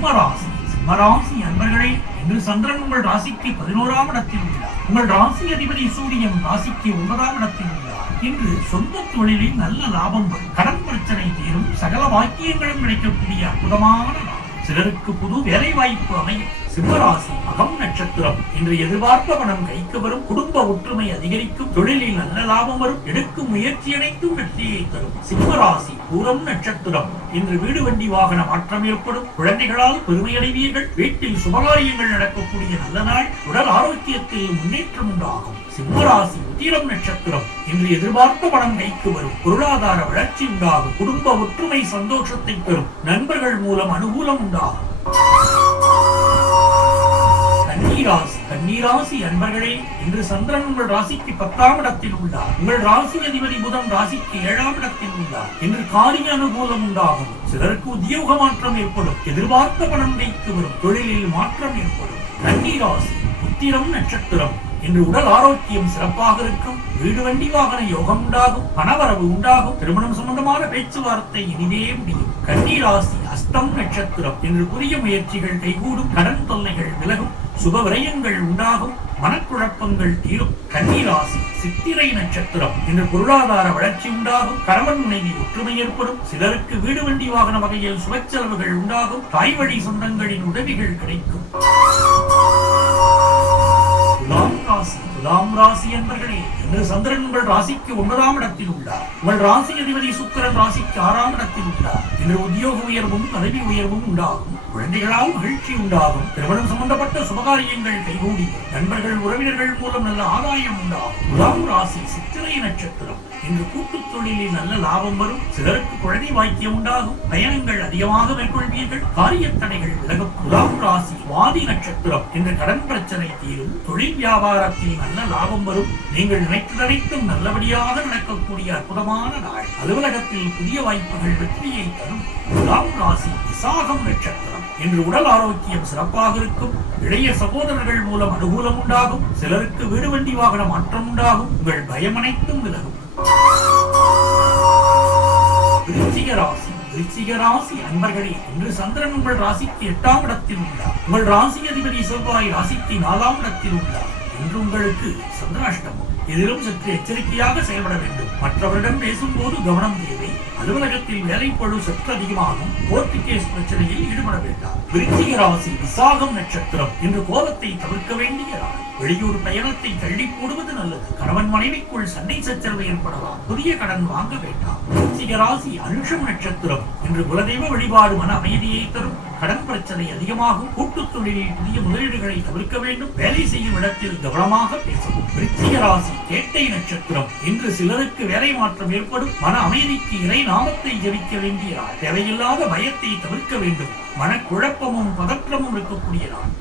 சிம்மராசி. சிம்மராசி அன்பர்களே, இன்று சந்திரன் உங்கள் ராசிக்கு 11ஆம் இடத்தில் உள்ளார். உங்கள் ராசி அதிபதி சூரியன் ராசிக்கு 9ஆம் இடத்தில் உள்ளார். இன்று சொந்த தொழிலில் நல்ல லாபம் வரும். கடன் பிரச்சனை தீரும். சகல வாக்கியங்களும் கிடைக்கக்கூடிய அற்புதமான நாள். சிலருக்கு புது வேலை வாய்ப்பு அமையும். சிம்மராசி அகம் நட்சத்திரம். இன்று எதிர்பார்த்த பணம் கைக்கு வரும். குடும்ப ஒற்றுமை அதிகரிக்கும். தொழிலில் நல்ல லாபம் வரும். எடுக்கும் முயற்சி அனைத்தும் வெற்றியை தரும். சிம்மராசி பூரம் நட்சத்திரம். இன்று வீடு வண்டி வாகன மாற்றம் ஏற்படும். குழந்தைகளால் பெருமையடைவீர்கள். வீட்டில் சுபகாரியங்கள் நடக்கக்கூடிய நல்ல நாள். உடல் ஆரோக்கியத்தில் முன்னேற்றம் உண்டாகும். சிம்மராசி உத்திரம் நட்சத்திரம். இன்று எதிர்பார்த்த பணம் கைக்கு வரும். பொருளாதார வளர்ச்சி உண்டாகும். குடும்ப ஒற்றுமை சந்தோஷத்தை பெறும். நண்பர்கள் மூலம் அனுகூலம் உண்டாகும். கன்னிராசி. கன்னிராசி அன்பர்களே, இன்று சந்திரன் உங்கள் ராசிக்கு 10ஆம் இடத்தில் உள்ளார். உங்கள் ராசி அதிபதி புதன் ராசிக்கு 7ஆம் இடத்தில் உள்ளார். இன்று காரிய அனுகூலம் உண்டாகும். சிலருக்கு உத்தியோக மாற்றம் ஏற்படும். எதிர்பார்த்த பணம் கைக்கு வரும். தொழிலில் மாற்றம் ஏற்படும். கன்னிராசி உத்திரம் நட்சத்திரம். இன்று உடல் ஆரோக்கியம் சிறப்பாக இருக்கும். வீடு வண்டி வாகன யோகம் உண்டாகும். பணவரவு உண்டாகும். திருமணம் சம்பந்தமான பேச்சுவார்த்தை இனிமே முடியும். கன்னிராசி அஸ்தம் நட்சத்திரம். இன்று புதிய முயற்சிகள் கைகூடும். கடன் தொல்லைகள் விலகும். சுப விரயங்கள் உண்டாகும். மனக்குழப்பங்கள் தீரும். கன்னிராசி சித்திரை நட்சத்திரம். இன்று பொருளாதார வளர்ச்சி உண்டாகும். கணவன் மனைவி ஒற்றுமை ஏற்படும். சிலருக்கு வீடு வண்டி வாகன வகையில் சுப செலவுகள் உண்டாகும். தாய் வழி சொந்தங்களின் உதவிகள் கிடைக்கும். துலாம் ராசி என்பர்களே, இன்று சந்திரன் உங்கள் ராசிக்கு 9ஆம் இடத்தில் உள்ளார். உங்கள் ராசி அதிபதி சுக்கிரன் ராசிக்கு 6ஆம் இடத்தில் உள்ளார். இன்று உத்தியோக உயர்வும் பதவி உயர்வும் உண்டாகும். குழந்தைகளால் மகிழ்ச்சி உண்டாகும். திருமணம் சம்பந்தப்பட்ட சுபகாரியங்கள் கைகூடி நண்பர்கள் உறவினர்கள் மூலம் நல்ல ஆதாயம் உண்டாகும். துலாம் ராசி சித்திரை நட்சத்திரம். இன்று கூட்டுத் தொழிலில் நல்ல லாபம் வரும். சிலருக்கு குழந்தை வாக்கியம் உண்டாகும். பயணங்கள் அதிகமாக மேற்கொள்வீர்கள். காரிய தடைகள் விலகும். துலாம் ராசி வாதி நட்சத்திரம். இன்று கடன் பிரச்சனை தீரும். தொழில் வியாபாரத்தில் நல்ல லாபம் வரும். நீங்கள் நினைத்ததைத்தும் நல்லபடியாக நடக்கக்கூடிய அற்புதமான நாள். அலுவலகத்தில் புதிய வாய்ப்புகள் வெற்றியை தரும். துலாம் ராசி விசாகம் நட்சத்திரம். இன்று உடல் ஆரோக்கியம் சிறப்பாக இருக்கும். இளைய சகோதரர்கள் மூலம் அனுகூலம் உண்டாகும். சிலருக்கு வீடு வண்டி வாகன மாற்றம் உண்டாகும். உங்கள் பயம் அனைத்தும் விலகும். விருச்சிக ராசி. விருச்சிக ராசி அன்பர்களே, இன்று சந்திரன் உங்கள் ராசிக்கு 8ஆம் இடத்தில் உள்ளார். உங்கள் ராசி அதிபதி செவ்வாய் ராசிக்கு 4ஆம் இடத்தில் உள்ளார். இன்று உங்களுக்கு சந்திராஷ்டமம். இதிலும் சற்று எச்சரிக்கையாக செயல்பட வேண்டும். மற்றவரிடம் பேசும்போது கவனம் தேவை. அலுவலகத்தில் வேலைப்பழு சற்று அதிகமாகும். கோர்ட்டு கேஸ் பிரச்சனையில் ஈடுபட வேண்டாம். விருச்சிக ராசி விசாகம் நட்சத்திரம். இன்று கோபத்தை தவிர்க்க வேண்டிய நாள். வெளியூர் பயணத்தை தள்ளி போடுவது நல்லது. கணவன் மனைவிக்குள் சண்டை சச்சரவு ஏற்படலாம். புதிய கடன் வாங்க வேண்டாம். விருச்சிக ராசி அனுஷம் நட்சத்திரம். இன்று குலதெய்வ வழிபாடு மன அமைதியை தரும். கடன் பிரச்சனை அதிகமாகும். கூட்டுத் தொழிலில் புதிய முதலீடுகளை தவிர்க்க வேண்டும். வேலை செய்யும் இடத்தில் கவனமாக பேசவும். விருச்சிக ராசி கேட்டை நட்சத்திரம். இன்று சிலருக்கு வேலை மாற்றம் ஏற்படும். மன அமைதிக்கு இறை நாமத்தை ஜெபிக்க வேண்டிய நாள். தேவையில்லாத பயத்தை தவிர்க்க வேண்டும். மனக்குழப்பமும் பதற்றமும் இருக்கக்கூடிய நாள்.